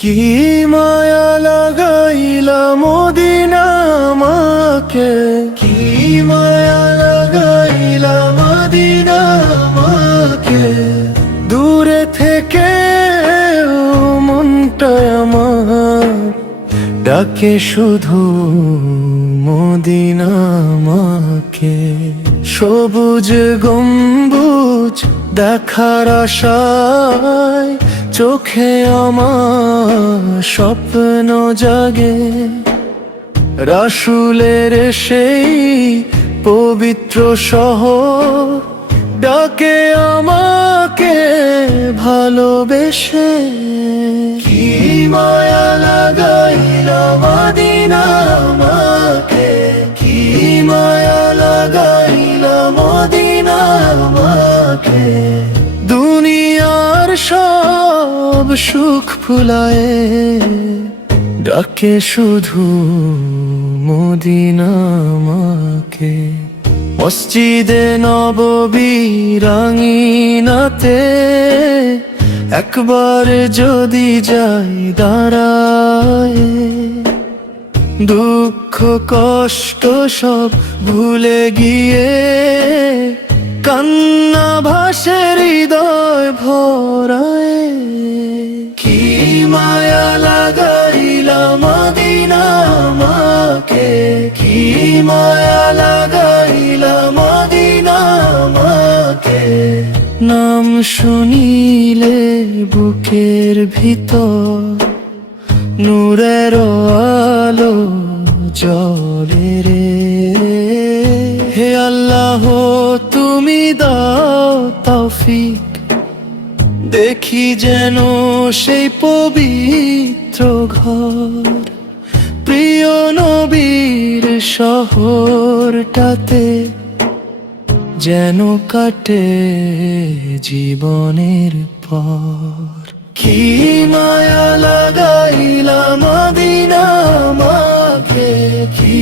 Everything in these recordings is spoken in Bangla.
কি মায়া লাগাইলা মদিনা আমাকে, কি মায়া লাগাইলা মদিনা আমাকে, দূরে থেকে মনটা আমার ডাকে শুধু মদিনা আমাকে। সবুজ গম্বুজ দেখার আশায় চোখে আমার স্বপ্ন জাগে, রাসূলের সেই পবিত্র শহর ডাকে আমাকে ভালোবেসে। কি মায়া লাগাইলা মদিনা আমাকে, কি মায়া লাগাইলা মদিনা আমাকে, দুনিয়ার সব সুখ ভুলায়ে ডাকে শুধু মদিনা আমাকে। মসজিদে নববীর আঙিনাতে একবার যদি যাই দাঁড়ায়, দুঃখ কষ্ট সব ভুলে গিয়ে কান্না ভাসে হৃদয় ভরায়। কি মায়া লাগাইলা মদিনা আমাকে, কি মায়া লাগাইলা মদিনা আমাকে, নাম শুনিলে বুকের ভিতর নূরের আলো জ্বলে রে। হে আল্লাহ তুমি দাও তৌফিক, দেখি যেন সেই পবিত্র ঘর, প্রিয় নবীর শহরটাতে যেন কাটে জীবনের পর। কি মায়া লাগাইলা মদিনা আমাকে, কি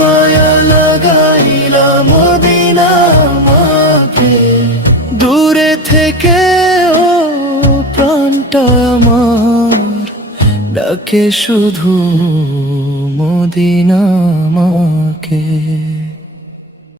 মায়া লাগাইলা মদিনা আমাকে, দূরে থেকে ও প্রাণটা আমার ডাকে শুধু মদিনা আমাকে।